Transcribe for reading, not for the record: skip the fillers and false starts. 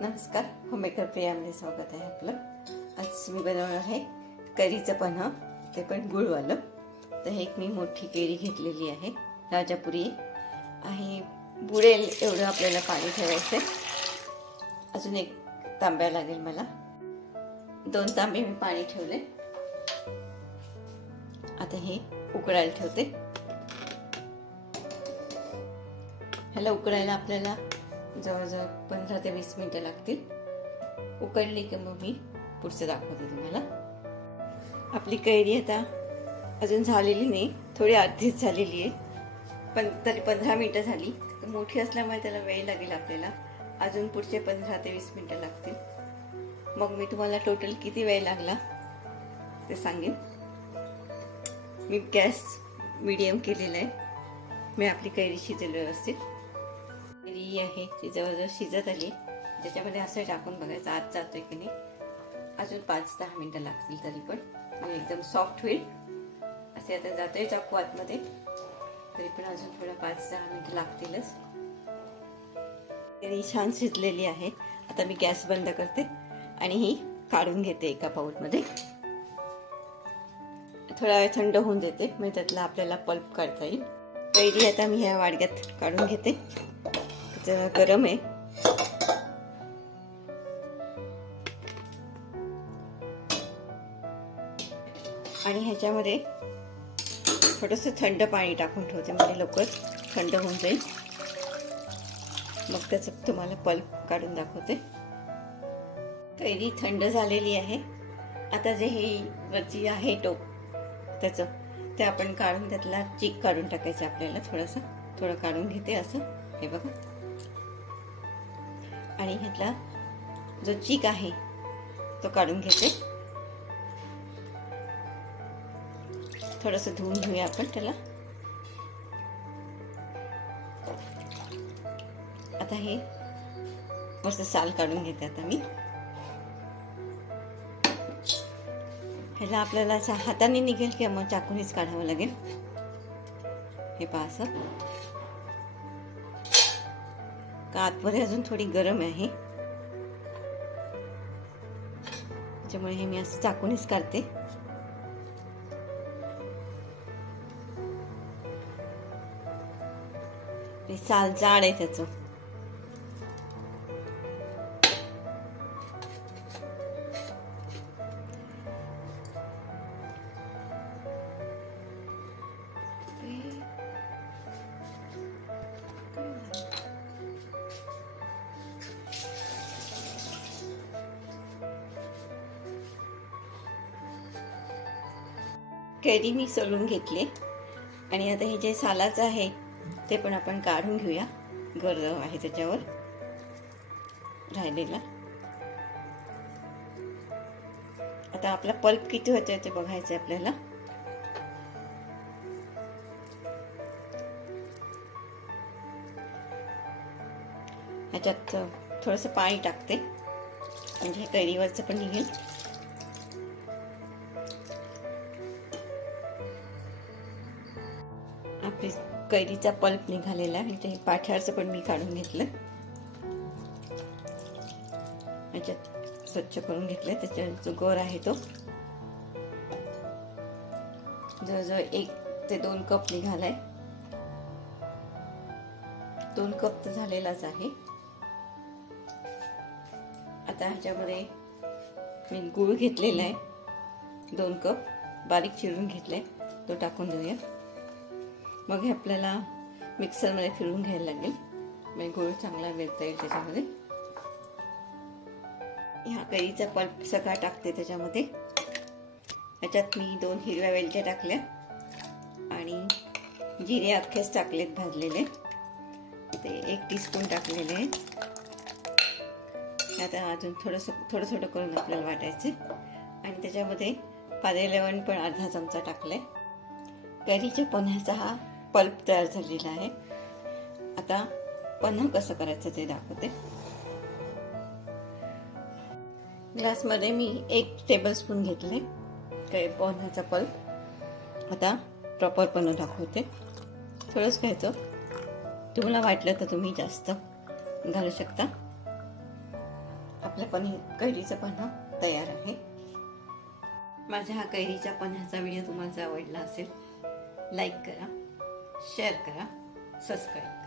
नमस्कार, होममेकर प्रियामध्ये स्वागत आहे आपलं। आज मी बनवणार आहे कैरीचं पन्ह, ते पण गुळवालं। तर हे एक मी मोठी कैरी घेतलेली आहे, राजापुरी आहे। बुडेल एवढं आपल्याला पाणी ठेवायचं आहे। अजून एक तांब्या लागेल मला। 2 तांबे मी पाणी ठेवले। आता हे उकळायला ठेवते। ह्याला उकळायला आपल्याला जवळजवळ 15 ते 20 मिनिटं लागतील। उकळली की मग मी पुढचं दाखवते तुम्हाला। आपली कैरी आता अजून झालेली नाही, थोडी अर्धीच झालेली आहे, पण तरी 15 मिनिटं झाली। मोठी असल्यामुळे त्याला वेळ लागेल आपल्याला, अजून पुढचे 15 ते 20 मिनिटं लागतील। मग मी तुम्हाला टोटल किती वेळ लागला ते सांगेन। मी गॅस मीडियम केलेला आहे। मी आपली कैरी शिजवली व्यवस्थित। कैरी आहे ती जवळजवळ शिजत आली। त्याच्यामध्ये असं टाकून बघायचं आत जातोय की नाही। अजून 5-10 मिनिटं लागतील, तरी पण म्हणजे एकदम सॉफ्ट होईल। असे आता जातोय चाकू आतमध्ये, तरी पण अजून थोडं 5-10 मिनिटं लागतीलच। कैरी छान शिजलेली आहे। आता मी गॅस बंद करते आणि ही काढून घेते एका पाऊलमध्ये। थोडा वेळ थंड होऊन देते, म्हणजे त्यातला आपल्याला पल्प काढता येईल। कैरी आता मी ह्या वाडग्यात काढून घेते। जरा गरम आहे। आणि ह्याच्यामध्ये थोडंसं थंड पाणी टाकून ठेवते, म्हणजे लवकर थंड होऊन जाईल। मग त्याचं तुम्हाला पल्प काढून दाखवते। कैरी थंड झालेली आहे। आता जे हे वरची आहे टोप त्याचं, ते आपण काढून त्यातला चीक काढून टाकायचं आपल्याला। थोडं काढून घेते असं, हे बघा। आणि ह्यातला जो चीक आहे तो काढून घेते। थोडंसं धुवून घेऊया आपण त्याला। आता हे मस्त साल काढून घेते आता मी। ह्याला आपल्याला हाताने निघेल किंवा मग चाकूनेच काढावं लागेल। हे पहा असं, का आतमध्ये अजून थोडी गरम आहे, त्याच्यामुळे हे मी असं चाकूनेच काढते। हे साल जाड आहे त्याचं। कैरी मी सोलून घेतले आणि आता हे जे सालाचं आहे ते पण आपण काढून घेऊया। गर आहे त्याच्यावर राहिलेला। आता आपला पल्प किती होतोय ते बघायचं आपल्याला। ह्याच्यात थोडंसं पाणी टाकते, म्हणजे कैरीवरचं पण निघेल। आपली कैरीचा पल्प निघालेला आहे। ते पाठ्याचं पण मी काढून घेतलं, ह्याच्यात स्वच्छ करून घेतलं। त्याच्यात जो गर आहे तो जवळजवळ 1 ते 2 कप निघालाय। 2 कप तर झालेलाच आहे। आता ह्याच्यामध्ये मी गूळ घेतलेला आहे, 2 कप बारीक चिरून घेतलाय, तो टाकून देऊया। मग हे आपल्याला मिक्सरमध्ये फिरवून घ्यायला लागेल, म्हणजे गूळ चांगला वेलता येईल त्याच्यामध्ये। ह्या कैरीचा पल्प सगळा टाकते त्याच्यामध्ये। ह्याच्यात मी 2 हिरव्या वेलच्या टाकल्या आणि जिरे अख्खेच टाकलेत भाजलेले, ते 1 टीस्पून टाकलेले आहेत। आता अजून थोडं करून आपल्याला वाटायचे। आणि त्याच्यामध्ये पाले लवंग पण अर्धा चमचा टाकलाय। कैरीच्या पन्ह्याचा हा पल्प तयार झालेला आहे। आता पन्ह कसं करायचं ते दाखवते। ग्लासमध्ये मी 1 टेबलस्पून घेतले पन्ह्याचा पल्प। आता प्रॉपर पन्ह दाखवते। थोडंच घ्यायचं, तुम्हाला वाटलं तर तुम्ही जास्त घालू शकता। आपला कैरीचा पन्हा तयार आहे. माझा हा कैरीच्या पन्ह्याचा व्हिडिओ तुम्हाला आवडला असेल, लाईक करा, शेअर करा, सबस्क्राईब.